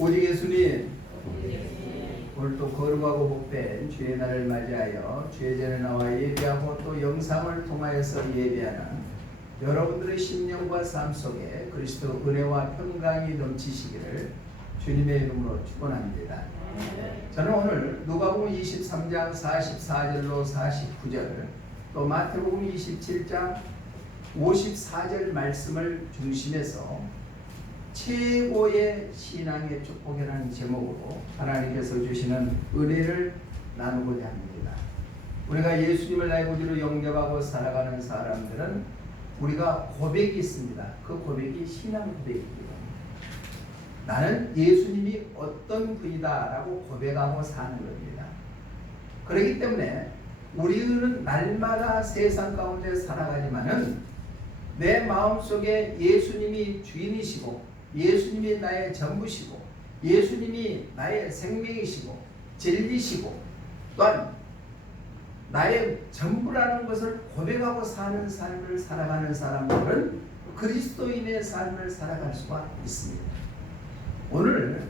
오직 예수님 오늘 또 거룩하고 복된 주의 날을 맞이하여 주의 전에 나와 예배하고 또 영상을 통하여서 예배하는 여러분들의 심령과 삶 속에 그리스도 은혜와 평강이 넘치시기를 주님의 이름으로 축원합니다. 저는 오늘 누가복음 23장 44절로 49절 또 마태복음 27장 54절 말씀을 중심해서 최고의 신앙의 축복이라는 제목으로 하나님께서 주시는 은혜를 나누고자 합니다. 우리가 예수님을 나의 구주로 영접하고 살아가는 사람들은 우리가 고백이 있습니다. 그 고백이 신앙 고백입니다. 나는 예수님이 어떤 분이다라고 고백하고 사는 겁니다. 그렇기 때문에 우리는 날마다 세상 가운데 살아가지만은 내 마음속에 예수님이 주인이시고 예수님이 나의 전부시고 예수님이 나의 생명이시고 진리시고 또한 나의 전부라는 것을 고백하고 사는 삶을 살아가는 사람들은 그리스도인의 삶을 살아갈 수가 있습니다. 오늘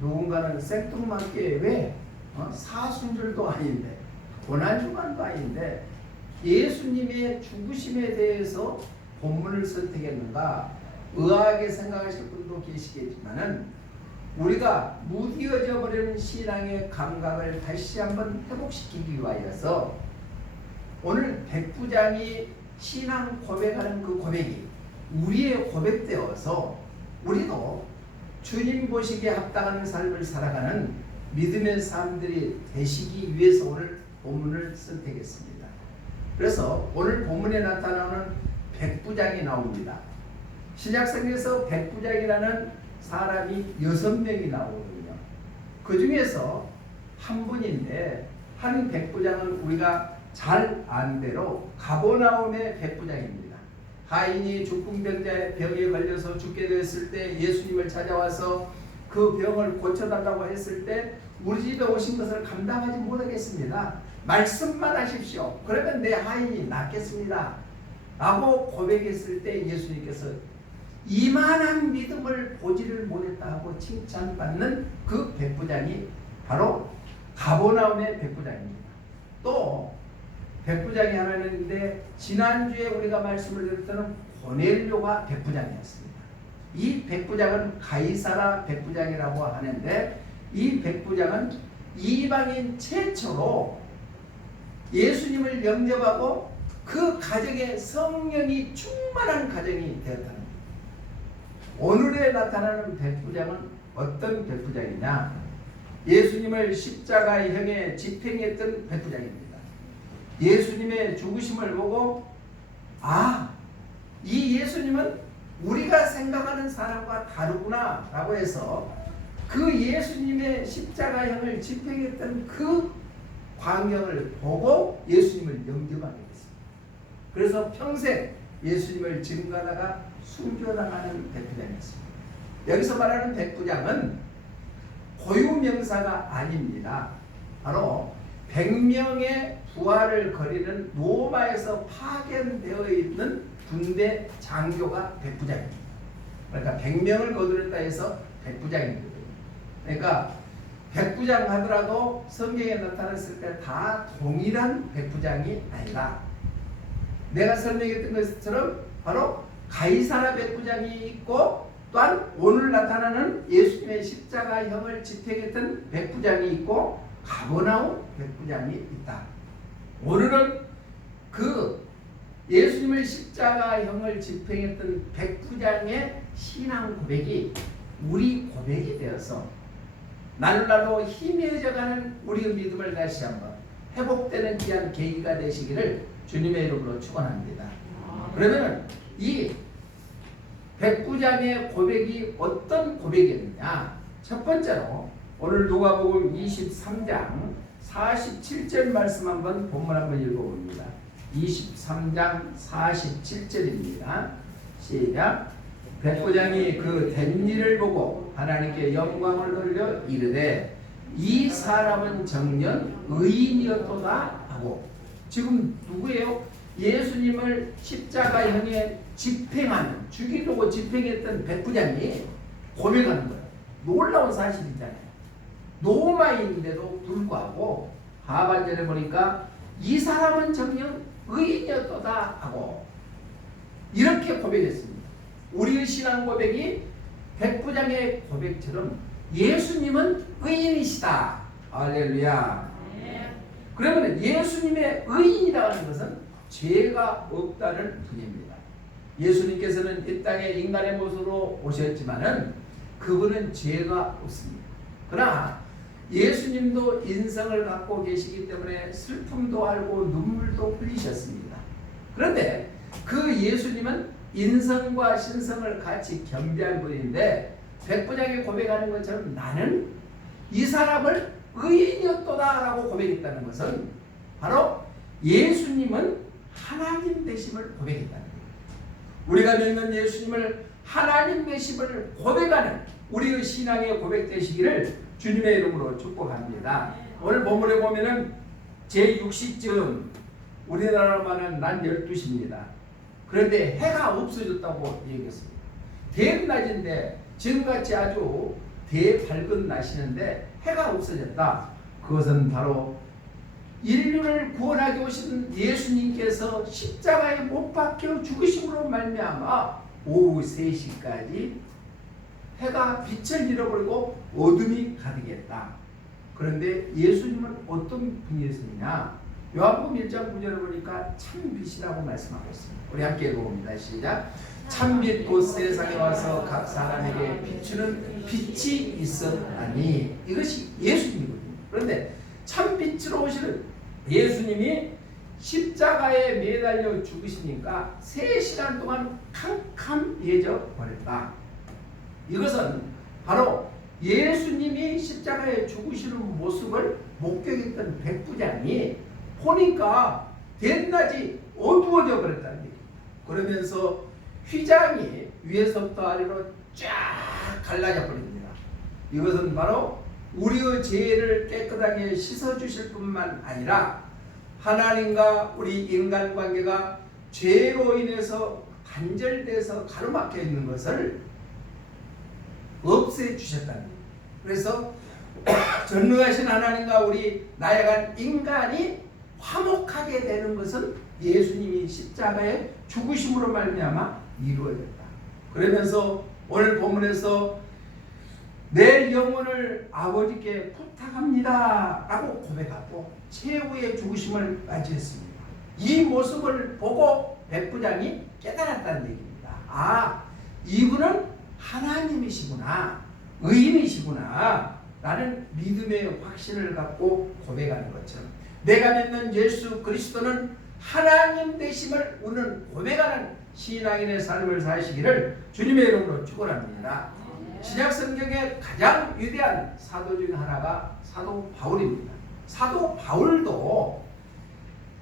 누군가는 생뚱맞게 왜 어? 사순절도 아닌데 고난주간도 아닌데 예수님의 죽으심에 대해서 본문을 선택했는가 의아하게 생각하실 분도 계시겠지만은 우리가 무디어져 버리는 신앙의 감각을 다시 한번 회복시키기 위하여서 오늘 백부장이 신앙 고백하는 그 고백이 우리의 고백되어서 우리도 주님 보시기에 합당한 삶을 살아가는 믿음의 사람들이 되시기 위해서 오늘 본문을 선택했습니다. 그래서 오늘 본문에 나타나는 백부장이 나옵니다. 신약성에서 백부장이라는 사람이 여섯 명이 나오거든요. 그 중에서 한 분인데 한 백부장은 우리가 잘 안 대로 가보나움의 백부장입니다. 가인이 죽궁병자의 병에 걸려서 죽게 되었을 때 예수님을 찾아와서 그 병을 고쳐달라고 했을 때 우리 집에 오신 것을 감당하지 못하겠습니다. 말씀만 하십시오. 그러면 내 하인이 낫겠습니다. 라고 고백했을 때 예수님께서 이만한 믿음을 보지를 못했다 하고 칭찬받는 그 백부장이 바로 가보나움의 백부장입니다. 또 백부장이 하나 있는데 지난주에 우리가 말씀을 드렸던 고넬료가 백부장이었습니다. 이 백부장은 가이사라 백부장이라고 하는데 이 백부장은 이방인 최초로 예수님을 영접하고 그 가정에 성령이 충만한 가정이 겁니다. 오늘에 나타나는 백부장은 어떤 백부장이냐? 예수님을 십자가형에 집행했던 백부장입니다. 예수님의 죽으심을 보고 아, 이 예수님은 우리가 생각하는 사람과 다르구나 라고 해서 그 예수님의 십자가형을 집행했던 그 광경을 보고 예수님을 영접하게 됐습니다. 그래서 평생 예수님을 증거하다가 순교당하는 백부장이었습니다. 여기서 말하는 백부장은 고유 명사가 아닙니다. 바로 100명의 부하를 거리는 로마에서 파견되어 있는 군대 장교가 백부장입니다. 그러니까 100명을 거두렸다 해서 백부장입니다. 그러니까 백부장 하더라도 성경에 나타났을 때 다 동일한 백부장이 아니라 내가 설명했던 것처럼 바로 가이사라 백부장이 있고 또한 오늘 나타나는 예수님의 십자가형을 집행했던 백부장이 있고 가버나움 백부장이 있다. 오늘은 그 예수님을 십자가형을 집행했던 백부장의 신앙 고백이 우리 고백이 되어서 날날로 희미해져가는 우리의 믿음을 다시 한번 회복되는 귀한 계기가 되시기를 주님의 이름으로 축원합니다. 그러면 이 백부장의 고백이 어떤 고백이었느냐? 첫 번째로 오늘 누가복음 23장 47절 말씀 한번 본문 한번 읽어봅니다. 23장 47절입니다. 시작. 백부장이 그 된 일을 보고 하나님께 영광을 돌려 이르되 이 사람은 정년 의인이었도다 하고 지금 누구예요? 예수님을 십자가형에 집행하는 죽이려고 집행했던 백부장이 고백하는 거예요. 놀라운 사실이잖아요. 노마인데도 불구하고 하반절에 보니까 이 사람은 정녕 의인이었도다 하고 이렇게 고백했습니다. 우리의 신앙 고백이 백부장의 고백처럼 예수님은 의인이시다. 할렐루야. 그러면 예수님의 의인이라고 하는 것은 죄가 없다는 분입니다. 예수님께서는 이 땅에 인간의 모습으로 오셨지만은 그분은 죄가 없습니다. 그러나 예수님도 인성을 갖고 계시기 때문에 슬픔도 알고 눈물도 흘리셨습니다. 그런데 그 예수님은 인성과 신성을 같이 겸비한 분인데 백부장이 고백하는 것처럼 나는 이 사람을 의인이었도다라고 고백했다는 것은 바로 예수님은 하나님 되심을 고백했다는 거예요. 우리가 믿는 예수님을 하나님 되심을 고백하는 우리의 신앙의 고백 되시기를 주님의 이름으로 축복합니다. 오늘 본문에 보면은 제60쯤 우리나라만은 난 12시입니다. 그런데 해가 없어졌다고 얘기했습니다. 대낮인데 지금같이 아주 대밝은 날씨인데 해가 없어졌다. 그것은 바로 인류를 구원하기 오신 예수님께서 십자가에 못 박혀 죽으심으로 말미암아 오후 3시까지 해가 빛을 잃어버리고 어둠이 가득했다. 그런데 예수님은 어떤 분이었느냐? 요한복음 1장 9절을 보니까 참 빛이라고 말씀하고 있습니다. 우리 함께 읽어봅니다. 시작. 참빛 곧 세상에 와서 각 사람에게 비추는 빛이 있었나니 이것이 예수님이거든요. 그런데 참빛으로 오시는 예수님이 십자가에 매달려 죽으시니까 세 시간 동안 캄캄해져 버렸다. 이것은 바로 예수님이 십자가에 죽으시는 모습을 목격했던 백부장이 보니까 대낮이 어두워져 버렸다는 얘기. 그러면서 휘장이 위에서부터 아래로 쫙 갈라져 버립니다. 이것은 바로 우리의 죄를 깨끗하게 씻어 주실 뿐만 아니라 하나님과 우리 인간 관계가 죄로 인해서 단절돼서 가로막혀 있는 것을 없애 주셨다는 거예요. 그래서 전능하신 하나님과 우리 나약한 인간이 화목하게 되는 것은 예수님이 십자가에 죽으심으로 말미암아 이루어졌다. 그러면서 오늘 본문에서 내 영혼을 아버지께 부탁합니다 라고 고백하고 최후의 죽으심을 맞이했습니다. 이 모습을 보고 백부장이 깨달았다는 얘기입니다. 아, 이분은 하나님이시구나, 의인이시구나, 라는 믿음의 확신을 갖고 고백하는 것처럼 내가 믿는 예수 그리스도는 하나님 되심을 우리는 고백하는 신앙인의 삶을 사시기를 주님의 이름으로 축원합니다. 신약 성경의 가장 위대한 사도 중 하나가 사도 바울입니다. 사도 바울도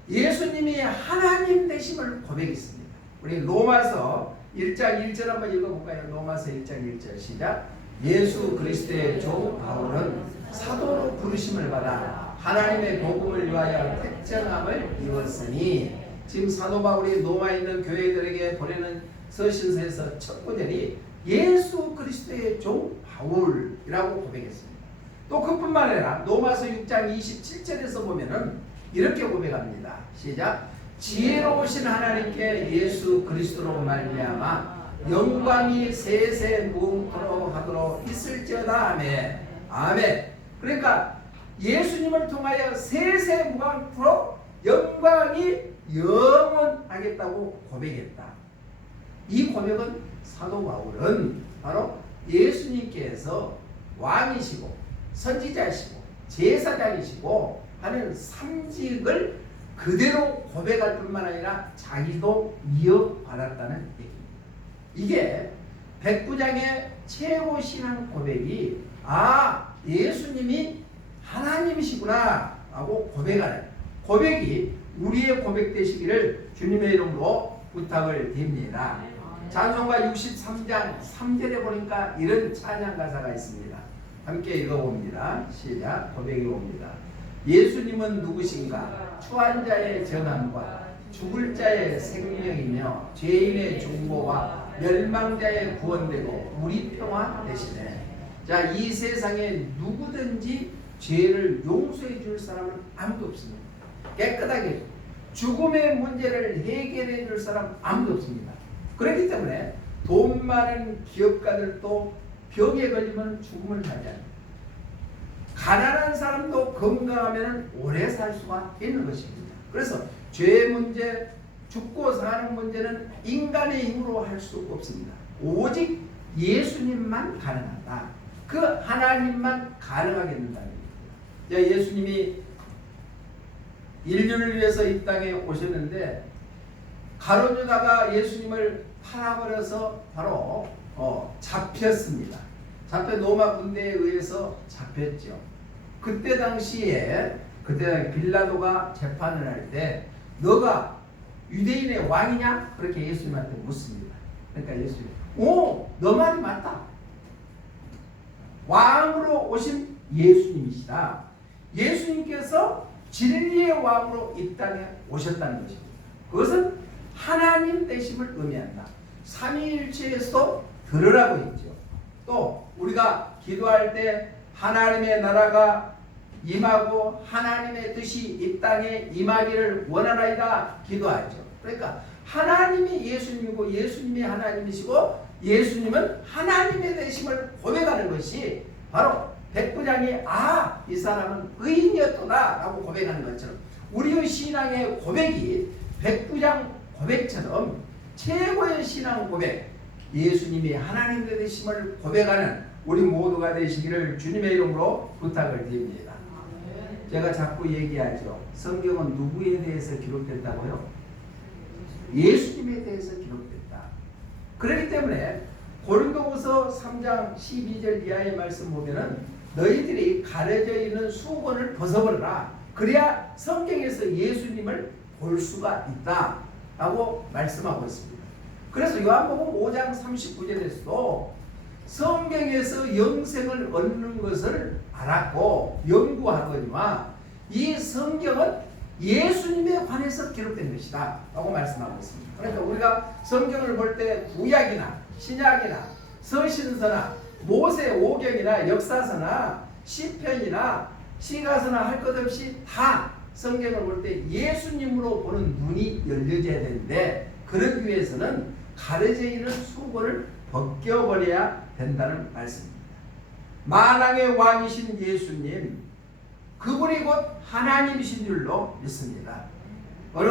예수님이 하나님 되심을 고백했습니다. 우리 로마서 1장 1절 한번 읽어볼까요? 로마서 1장 1절 시작. 예수 그리스도의 종 바울은 사도로 부르심을 받아 하나님의 복음을 위하여 택정함을 입었으니 지금 사도 바울이 로마에 있는 교회들에게 보내는 서신서에서 첫 구절이 예수 그리스도의 종 바울이라고 고백했습니다. 또 그뿐만 아니라 로마서 6장 27절에서 보면은 이렇게 고백합니다. 시작. 지혜로우신 하나님께 예수 그리스도로 말미암아 영광이 세세 무궁토록 하도록 있을지어다 아멘. 아멘. 그러니까 예수님을 통하여 세세 무궁토록 영광이 영원하겠다고 고백했다. 이 고백은 사도 바울은 바로 예수님께서 왕이시고 선지자시고 제사장이시고 하는 삼직을 그대로 고백할 뿐만 아니라 자기도 이어받았다는 얘기입니다. 이게 백부장의 최고 신앙 고백이 아 예수님이 하나님이시구나 하고 고백하는 고백이 우리의 고백 되시기를 주님의 이름으로 부탁을 드립니다. 찬송가 63장 3절에 보니까 이런 찬양 가사가 있습니다. 함께 읽어봅니다. 시작 고백해 봅니다. 예수님은 누구신가? 추한 자의 전함과 죽을 자의 생명이며 죄인의 중보와 멸망자의 구원되고 우리 평화 되시네. 자, 이 세상에 누구든지 죄를 용서해 줄 사람은 아무도 없습니다. 깨끗하게 죽음의 문제를 해결해 줄 사람 아무도 없습니다. 그렇기 때문에 돈 많은 기업가들도 병에 걸리면 죽음을 맞이합니다. 가난한 사람도 건강하면 오래 살 수가 있는 것입니다. 그래서 죄 문제, 죽고 사는 문제는 인간의 힘으로 할 수 없습니다. 오직 예수님만 가능하다. 그 하나님만 가능하게 된다는 얘기입니다. 예수님이 인류를 위해서 이 땅에 오셨는데 가론유다가 예수님을 팔아버려서 바로 어, 잡혔습니다. 잡혀 로마 군대에 의해서 잡혔죠. 그때 당시에 그때 빌라도가 재판을 할 때 너가 유대인의 왕이냐? 그렇게 예수님한테 묻습니다. 그러니까 예수님, 오, 너 말이 맞다. 왕으로 오신 예수님이시다. 예수님께서 진리의 왕으로 이 땅에 오셨다는 것입니다. 그것은 하나님 되심을 의미한다. 삼위일체에서도 들으라고 했죠. 또 우리가 기도할 때 하나님의 나라가 임하고 하나님의 뜻이 이 땅에 임하기를 원하나이다 기도하죠. 그러니까 하나님이 예수님이고 예수님이 하나님이시고 예수님은 하나님의 되심을 고백하는 것이 바로 백부장이 아 이 사람은 의인이었구나 라고 고백하는 것처럼 우리의 신앙의 고백이 백부장 고백처럼 최고의 신앙 고백 예수님이 하나님의 되심을 고백하는 우리 모두가 되시기를 주님의 이름으로 부탁을 드립니다. 제가 자꾸 얘기하죠. 성경은 누구에 대해서 기록됐다고요? 예수님에 대해서 기록됐다. 그렇기 때문에 고린도후서 3장 12절 이하의 말씀 보면은 너희들이 가려져 있는 수건을 벗어버려라. 그래야 성경에서 예수님을 볼 수가 있다 라고 말씀하고 있습니다. 그래서 요한복음 5장 39절에서도 성경에서 영생을 얻는 것을 알았고 연구하거니와 이 성경은 예수님에 관해서 기록된 것이다 라고 말씀하고 있습니다. 그러니까 우리가 성경을 볼 때 구약이나 신약이나 서신서나 모세 오경이나 역사서나 시편이나 시가서나 할 것 없이 다 성경을 볼 때 예수님으로 보는 눈이 열려져야 되는데 그러기 위해서는 가려져 있는 수고를 벗겨버려야 된다는 말씀입니다. 만왕의 왕이신 예수님 그분이 곧 하나님이신 줄로 믿습니다. 어느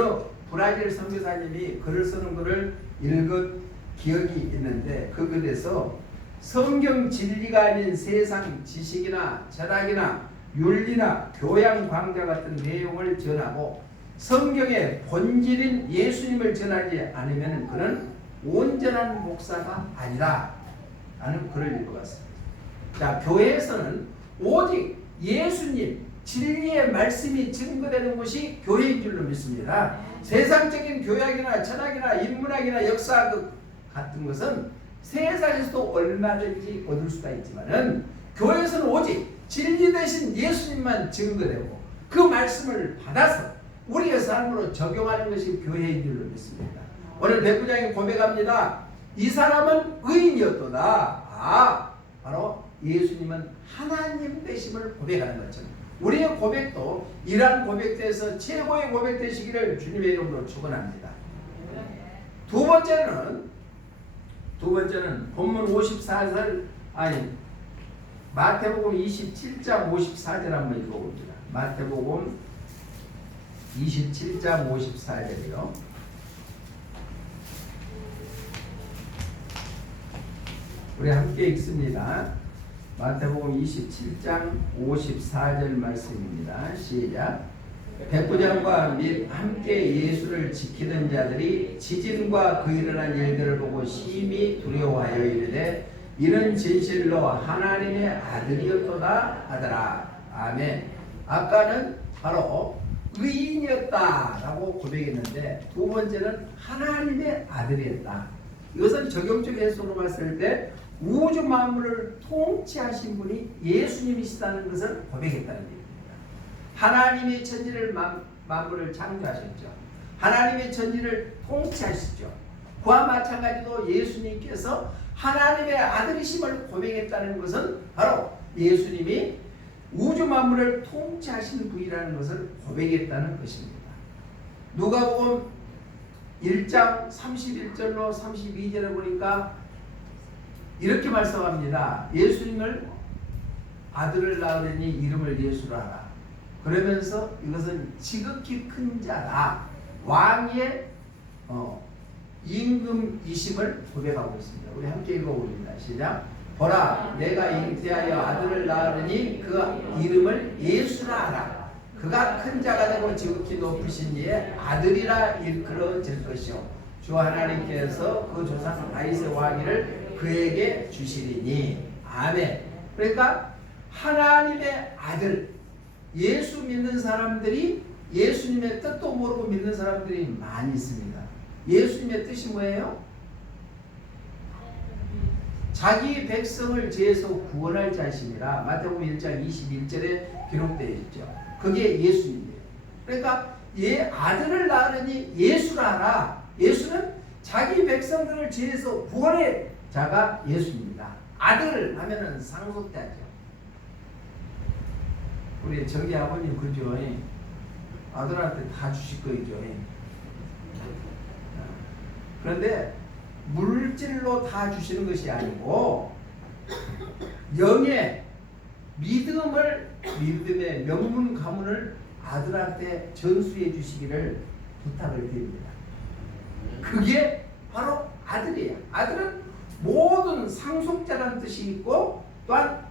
브라질 선교사님이 글을 쓰는 글을 읽은 기억이 있는데 그 글에서 성경 진리가 아닌 세상 지식이나 철학이나 윤리나 교양 광자 같은 내용을 전하고 성경의 본질인 예수님을 전하지 않으면 그는 온전한 목사가 아니다. 라는 글을 읽어봤습니다. 자, 교회에서는 오직 예수님, 진리의 말씀이 증거되는 것이 교회인 줄로 믿습니다. 세상적인 교양이나 철학이나 인문학이나 역사 같은 것은 세상에서도 얼마든지 얻을 수가 있지만은 교회에서는 오직 진리 대신 예수님만 증거되고 그 말씀을 받아서 우리의 삶으로 적용하는 것이 교회인 줄로 믿습니다. 오늘 백부장이 고백합니다. 이 사람은 의인이었도다. 아, 바로 예수님은 하나님 되심을 고백하는 것처럼 우리의 고백도 이러한 고백대에서 최고의 고백 되시기를 주님의 이름으로 축원합니다. 두 번째는 두 번째는 본문 54절 아니 마태복음 27장 54절 한번 읽어봅니다. 마태복음 27장 54절이요. 우리 함께 읽습니다. 마태복음 27장 54절 말씀입니다. 시작. 백부장과 및 함께 예수를 지키던 자들이 지진과 그 일어난 일들을 보고 심히 두려워하여 이르되 이는 진실로 하나님의 아들이었도다 하더라. 아멘. 아까는 바로 의인이었다라고 고백했는데 두 번째는 하나님의 아들이었다. 이것은 적용적 해석으로 봤을 때 우주 만물을 통치하신 분이 예수님이시다는 것을 고백했다는 얘기입니다. 하나님이 천지를 만, 만물을 창조하셨죠. 하나님의 천지를 통치하시죠. 그와 마찬가지로 예수님께서 하나님의 아들이심을 고백했다는 것은 바로 예수님이 우주 만물을 통치하신 분이라는 것을 고백했다는 것입니다. 누가복음 1장 31절로 32절에 보니까 이렇게 말씀합니다. 예수님을 아들을 낳으려니 이름을 예수라 하라. 그러면서 이것은 지극히 큰 자라. 왕의 어, 임금이심을 고백하고 있습니다. 우리 함께 읽어보겠습니다. 시작. 보라, 내가 잉태하여 아들을 낳으려니 그 이름을 예수라 하라. 그가 큰 자가 되고 지극히 높으신 이의 아들이라 일컬어질 것이요. 주 하나님께서 그 조상 다윗의 왕위를 그에게 주시리니. 아멘. 그러니까 하나님의 아들, 예수 믿는 사람들이 예수님의 뜻도 모르고 믿는 사람들이 많이 있습니다. 예수님의 뜻이 뭐예요? 자기 백성을 죄에서 구원할 자신이라 마태복음 1장 21절에 기록되어 있죠. 그게 예수님이에요. 그러니까 예 아들을 낳으니 예수라라. 예수는 자기 백성들을 죄에서 구원의 자가 예수입니다. 아들 하면은 상속자죠. 우리 저기 아버님 그죠? 아들한테 다 주실 거죠. 그런데 물질로 다 주시는 것이 아니고 영의 믿음을 믿음의 명문 가문을 아들한테 전수해 주시기를 부탁을 드립니다. 그게 바로 아들이에요. 아들은 모든 상속자라는 뜻이 있고 또한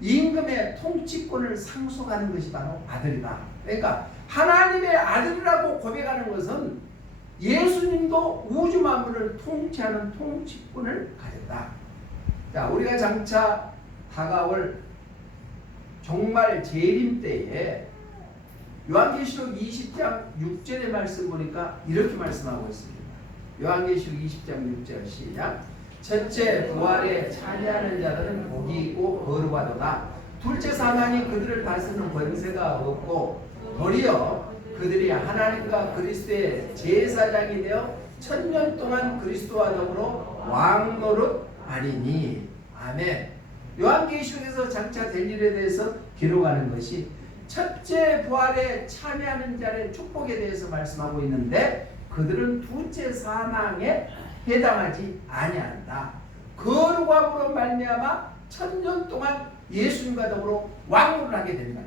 임금의 통치권을 상속하는 것이 바로 아들이다. 그러니까 하나님의 아들이라고 고백하는 것은 예수님도 우주 만물을 통치하는 통치권을 가졌다. 자, 우리가 장차 다가올 종말 재림 때에 요한계시록 20장 6절의 말씀 보니까 이렇게 말씀하고 있습니다. 요한계시록 20장 6절 시작. 첫째 부활에 참여하는 자들은 복이 있고 거룩하도다. 둘째 사망이 그들을 다스리는 권세가 없고 도리어 그들이 하나님과 그리스도의 제사장이 되어 천년 동안 그리스도와 더불어 왕 노릇 하리니 아멘. 요한계시록에서 장차 될 일에 대해서 기록하는 것이 첫째 부활에 참여하는 자의 축복에 대해서 말씀하고 있는데 그들은 둘째 사망에 해당하지 아니한다. 거룩함으로 말미암아 천년 동안 예수님과 더불어 왕노를 하게 된다.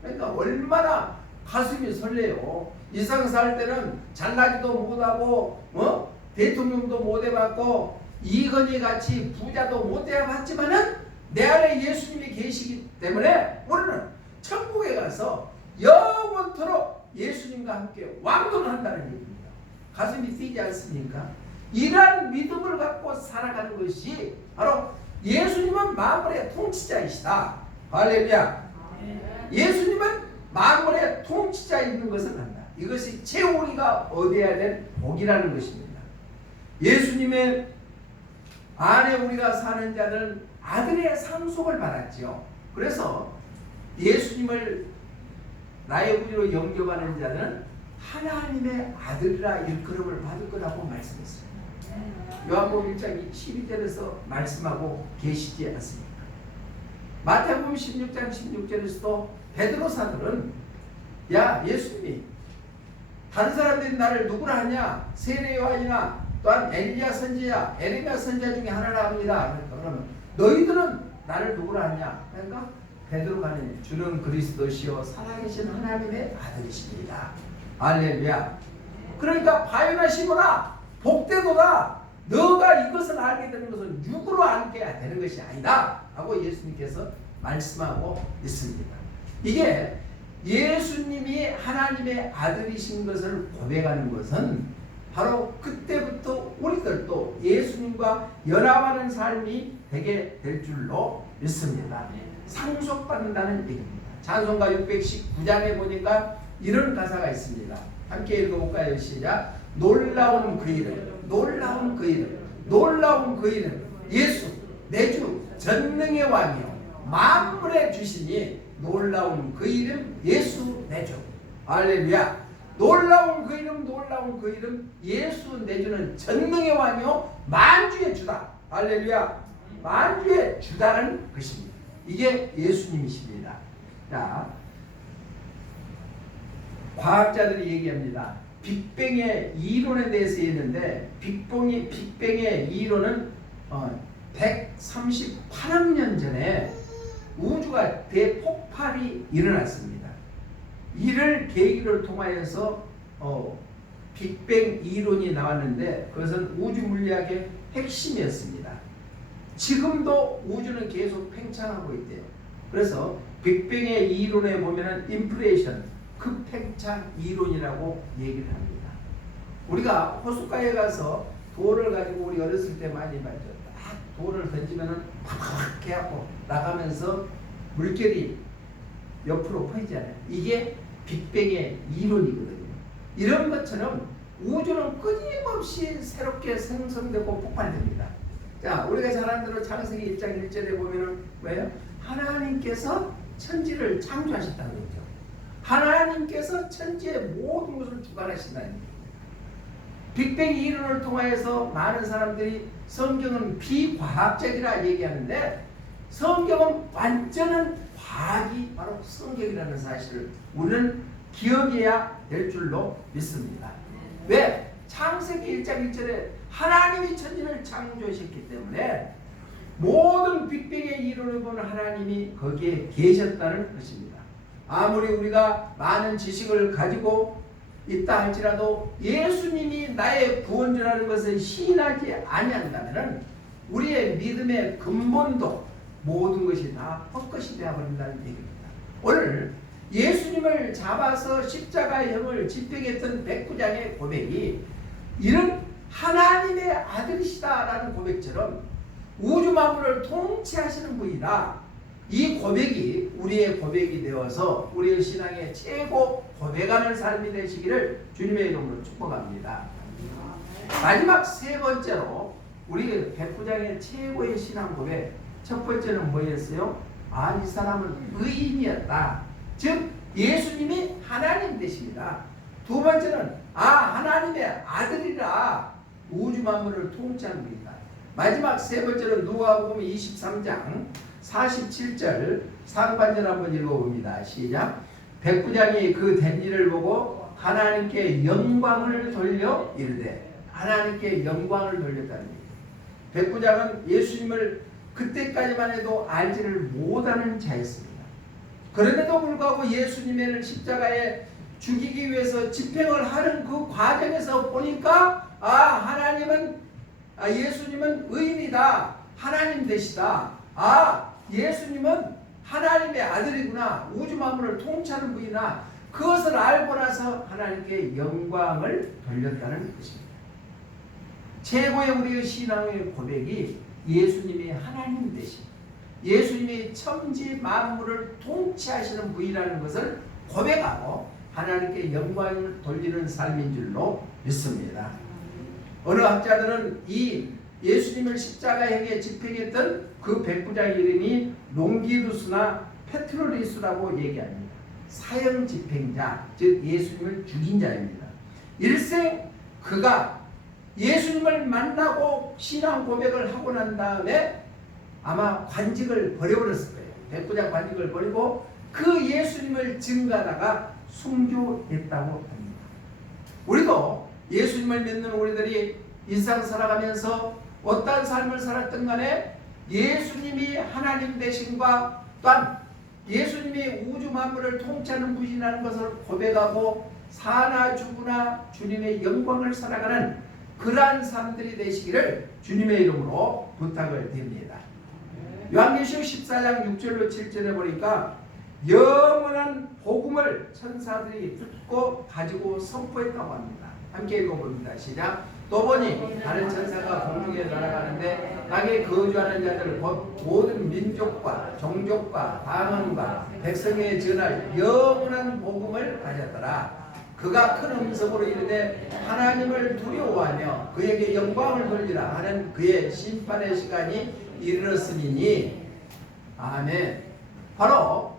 그러니까 얼마나 가슴이 설레요. 이상 살 때는 잘나지도 못하고 어? 대통령도 못 해봤고 이건희 같이 부자도 못 해봤지만은 내 안에 예수님이 계시기 때문에 우리는 천국에 가서 영원토록 예수님과 함께 왕도를 한다는 얘기입니다. 가슴이 뛰지 않습니까? 이러한 믿음을 갖고 살아가는 것이 바로 예수님은 만물의 통치자이시다. 할렐루야. 예수님은 만물의 통치자 있는 것을 한다. 이것이 최우리가 얻어야 될 복이라는 것입니다. 예수님의 안에 우리가 사는 자는 아들의 상속을 받았지요. 그래서 예수님을 나의 우리로 영접하는 자는 하나님의 아들이라 일컬음을 받을 거라고 말씀했습니다. 요한복음 1장 12절에서 말씀하고 계시지 않습니까? 마태복음 16장 16절에서도 베드로 사들은 야 예수님이 다른 사람들이 나를 누구라 하냐 세례 요한이나 또한 엘리야 선지자 에레미야 선지자 중에 하나라 합니다. 그러면 너희들은 나를 누구라 하냐 그러니까 베드로가 아니 주는 그리스도시요 살아계신 하나님의 아들이십니다. 할렐루야. 그러니까 바요나 시모나 복되도다. 너가 이것을 알게 되는 것은 육으로 알게 되는 것이 아니다. 하고 예수님께서 말씀하고 있습니다. 이게 예수님이 하나님의 아들이신 것을 고백하는 것은 바로 그때부터 우리들도 예수님과 연합하는 삶이 되게 될 줄로 믿습니다. 상속받는다는 얘기입니다. 찬송가 619장에 보니까 이런 가사가 있습니다. 함께 읽어볼까요? 시작. 놀라운 그 이름, 놀라운 그 이름, 놀라운 그 이름, 예수, 내주, 전능의 왕이요. 만물의 주시니 놀라운 그 이름, 예수, 내주. 할렐루야. 놀라운 그 이름, 놀라운 그 이름, 예수, 내주는 전능의 왕이요. 만주의 주다. 할렐루야. 만주의 주다는 것입니다. 이게 예수님이십니다. 자, 과학자들이 얘기합니다. 빅뱅의 이론에 대해서 했는데 빅뱅의 빅뱅의 이론은 어, 138억 년 전에 우주가 대폭발이 일어났습니다. 이를 계기를 통하여서 어, 빅뱅 이론이 나왔는데 그것은 우주 물리학의 핵심이었습니다. 지금도 우주는 계속 팽창하고 있대요. 그래서 빅뱅의 이론에 보면은 인플레이션, 급팽창 이론이라고 얘기를 합니다. 우리가 호숫가에 가서 돌을 가지고 우리 어렸을 때 많이 봤죠. 딱 돌을 던지면은 팍팍 해갖고 나가면서 물결이 옆으로 퍼지잖아요. 이게 빅뱅의 이론이거든요. 이런 것처럼 우주는 끊임없이 새롭게 생성되고 폭발됩니다. 자, 우리가 잘 아는 대로 창세기 1장 1절에 보면은 뭐예요? 하나님께서 천지를 창조하셨다는 거죠. 하나님께서 천지의 모든 것을 주관하신다는 거죠. 빅뱅 이론을 통하여서 많은 사람들이 성경은 비과학적이라 얘기하는데 성경은 완전한 과학이 바로 성경이라는 사실을 우리는 기억해야 될 줄로 믿습니다. 왜? 창세기 1장 1절에 하나님이 천지를 창조하셨기 때문에 모든 빅뱅의 이론을 보는 하나님이 거기에 계셨다는 것입니다. 아무리 우리가 많은 지식을 가지고 있다 할지라도 예수님이 나의 구원자라는 것을 시인하지 아니한다면 우리의 믿음의 근본도 모든 것이 다 헛것이 되어버린다는 얘기입니다. 오늘 예수님을 잡아서 십자가의 형을 집행했던 백부장의 고백이 이런 하나님의 아들이시다라는 고백처럼 우주 만물을 통치하시는 분이다. 이 고백이 우리의 고백이 되어서 우리의 신앙의 최고 고백하는 삶이 되시기를 주님의 이름으로 축복합니다. 마지막 세 번째로 우리 백부장의 최고의 신앙 고백 첫 번째는 뭐였어요? 아, 이 사람은 의인이었다. 즉 예수님이 하나님 되십니다. 두 번째는 아, 하나님의 아들이라 우주 만물을 분이다. 마지막 세 번째는 누가복음 23장 47절 상반절 한번 읽어봅니다. 시작. 백부장이 그 된 일을 보고 하나님께 영광을 돌려 이르되 하나님께 영광을 돌렸다는 얘기예요. 백부장은 예수님을 그때까지만 해도 알지를 못하는 자였습니다. 그럼에도 불구하고 예수님을 십자가에 죽이기 위해서 집행을 하는 그 과정에서 보니까 아 하나님은 아, 예수님은 의인이다 하나님 되시다 아 예수님은 하나님의 아들이구나 우주 만물을 통치하는 분이나 그것을 알고 나서 하나님께 영광을 돌렸다는 것입니다. 최고의 우리의 신앙의 고백이 예수님이 하나님 되신 예수님이 천지 만물을 통치하시는 분이라는 것을 고백하고 하나님께 영광을 돌리는 삶인 줄로 믿습니다. 어느 학자들은 이 예수님을 십자가에게 집행했던 그 백부장의 이름이 롱기루스나 페트로리스라고 얘기합니다. 사형 집행자, 즉 예수님을 죽인 자입니다. 일생 그가 예수님을 만나고 신앙 고백을 하고 난 다음에 아마 관직을 버려버렸을 거예요. 백부장 관직을 버리고 그 예수님을 증가하다가 순교했다고 합니다. 우리도 예수님을 믿는 우리들이 일상 살아가면서 어떠한 삶을 살았든 간에 예수님이 하나님 되신과 또한 예수님이 우주 만물을 통치하는 분이라는 것을 고백하고 사나 죽으나 주님의 영광을 살아가는 그러한 삶들이 되시기를 주님의 이름으로 부탁을 드립니다. 요한계시록 14장 6절로 7절에 보니까 영원한 복음을 천사들이 듣고 가지고 선포했다고 합니다. 함께 읽어봅니다. 시작. 또 보니 다른 천사가 공중에 날아가는데 땅에 거주하는 자들 곧 모든 민족과 종족과 단원과 백성에 전할 영원한 복음을 가졌더라. 그가 큰 음성으로 이르되 하나님을 두려워하며 그에게 영광을 돌리라 하는 그의 심판의 시간이 이르렀으니 아멘. 바로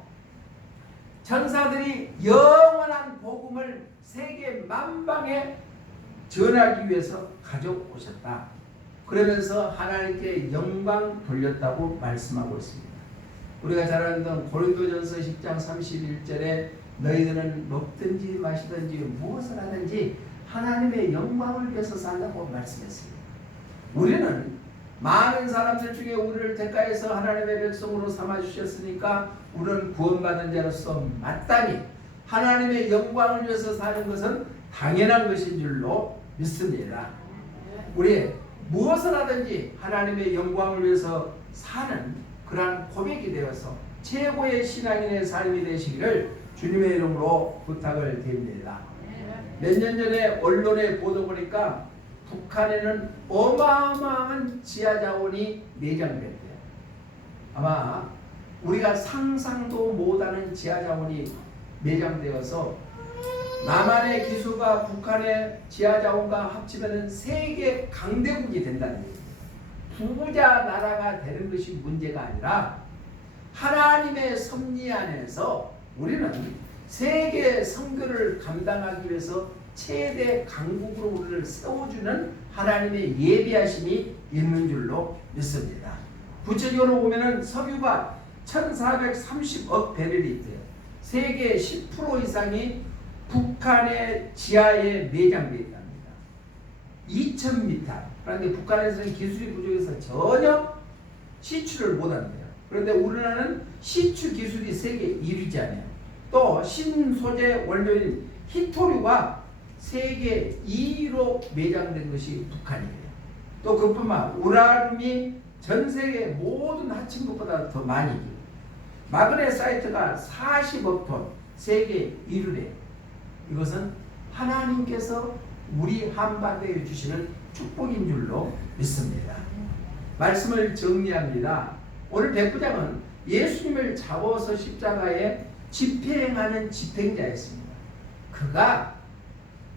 천사들이 영원한 복음을 세계 만방에 전하기 위해서 가져오셨다. 그러면서 하나님께 영광 돌렸다고 말씀하고 있습니다. 우리가 잘 아는 고린도전서 10장 31절에 너희들은 먹든지 마시든지 무엇을 하든지 하나님의 영광을 위해서 산다고 말씀했습니다. 우리는 많은 사람들 중에 우리를 대가해서 하나님의 백성으로 삼아 주셨으니까 우리는 구원받은 자로서 마땅히 하나님의 영광을 위해서 사는 것은 당연한 것인 줄로 믿습니다. 우리 무엇을 하든지 하나님의 영광을 위해서 사는 그러한 고백이 되어서 최고의 신앙인의 삶이 되시기를 주님의 이름으로 부탁을 드립니다. 몇 년 전에 언론에 보도 보니까 북한에는 어마어마한 지하 자원이 내장됐대요. 아마 우리가 상상도 못하는 지하 자원이 내장되어서 남한의 기수가 북한의 지하 자원과 합치면 세계 강대국이 된다는 얘기예요. 부자 나라가 되는 것이 문제가 아니라 하나님의 섭리 안에서 우리는 세계 선교를 감당하기 위해서 최대 강국으로 우리를 세워주는 하나님의 예비하심이 있는 줄로 믿습니다. 구체적으로 보면은 석유가 1,430억 배럴이 있대요. 세계 10% 이상이 북한의 지하에 내장되어 있답니다. 2,000m. 그런데 북한에서는 기술이 부족해서 전혀 시추를 못한대요. 그런데 우리나라는 시추 기술이 세계 1위잖아요. 또 신소재 원료인 히토류가 세계 2위로 매장된 것이 북한이에요. 또 그뿐만 우라늄이 전 세계 모든 하층국보다 더 많이 마그네사이트가 40억 톤 세계 1위래요. 이것은 하나님께서 우리 한반도에 주시는 축복인 줄로 믿습니다. 말씀을 정리합니다. 오늘 백부장은 예수님을 잡아서 십자가에 집행하는 집행자였습니다. 그가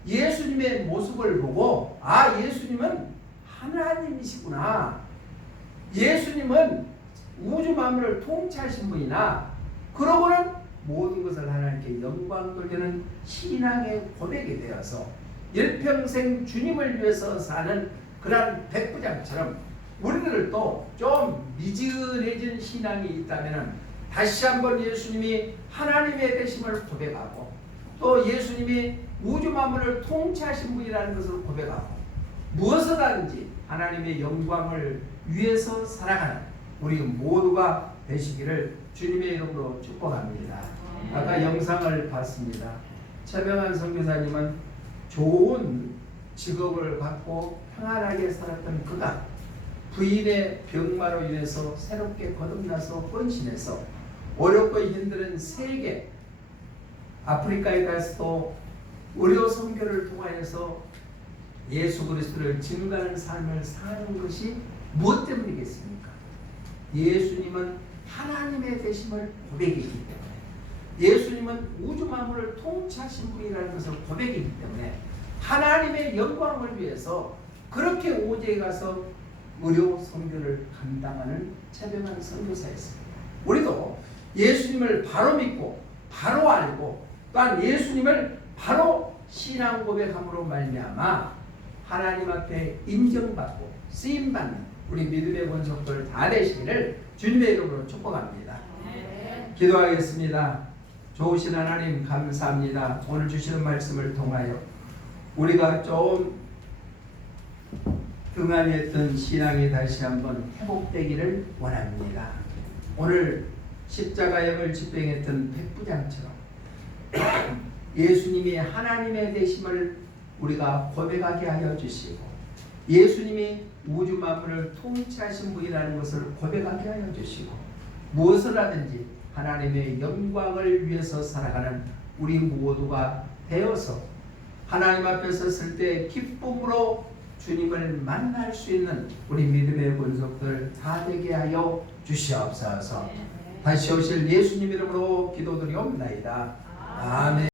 예수님의 모습을 보고 아 예수님은 하나님이시구나. 예수님은 우주 만물을 통치하신 분이나 그러고는 모든 것을 하나님께 영광 돌리는 신앙의 고백이 되어서 일평생 주님을 위해서 사는 그러한 백부장처럼 우리들도 좀 미지근해진 신앙이 있다면 다시 한번 예수님이 하나님의 되심을 고백하고 또 예수님이 우주 만물을 통치하신 분이라는 것을 고백하고 무엇을 하든지 하나님의 영광을 위해서 살아가는 우리 모두가 되시기를 주님의 이름으로 축복합니다. 아까 영상을 봤습니다. 최병환 선교사님은 좋은 직업을 갖고 평안하게 살았던 그가 부인의 병마로 인해서 새롭게 거듭나서 헌신해서 어렵고 힘든 세계 아프리카에 가서도 의료 선교를 통하여서 예수 그리스도를 증거하는 삶을 사는 것이 무엇 때문이겠습니까? 예수님은 하나님의 되심을 고백이기 때문에 예수님은 우주 만물을 통치하신 분이라는 것을 고백이기 때문에 하나님의 영광을 위해서 그렇게 오제에 가서 의료 선교를 감당하는 최병한 선교사였습니다. 우리도 예수님을 바로 믿고 바로 알고 또한 예수님을 바로 신앙 고백함으로 말미암아 하나님 앞에 인정받고 쓰임 받는 우리 믿음의 권속들 다 되시기를 주님의 이름으로 축복합니다. 기도하겠습니다. 좋으신 하나님 감사합니다. 오늘 주시는 말씀을 통하여 우리가 좀 등한히 했던 신앙이 다시 한번 회복되기를 원합니다. 오늘 십자가역을 집행했던 백부장처럼 예수님이 하나님의 되심을 우리가 고백하게 하여 주시고 예수님이 우주 만물을 통치하신 분이라는 것을 고백하게 하여 주시고 무엇을 하든지 하나님의 영광을 위해서 살아가는 우리 모두가 되어서 하나님 앞에 섰을 때 기쁨으로 주님을 만날 수 있는 우리 믿음의 본속들 다 되게 하여 주시옵소서. 다시 오실 예수님 이름으로 기도드리옵나이다. 아멘.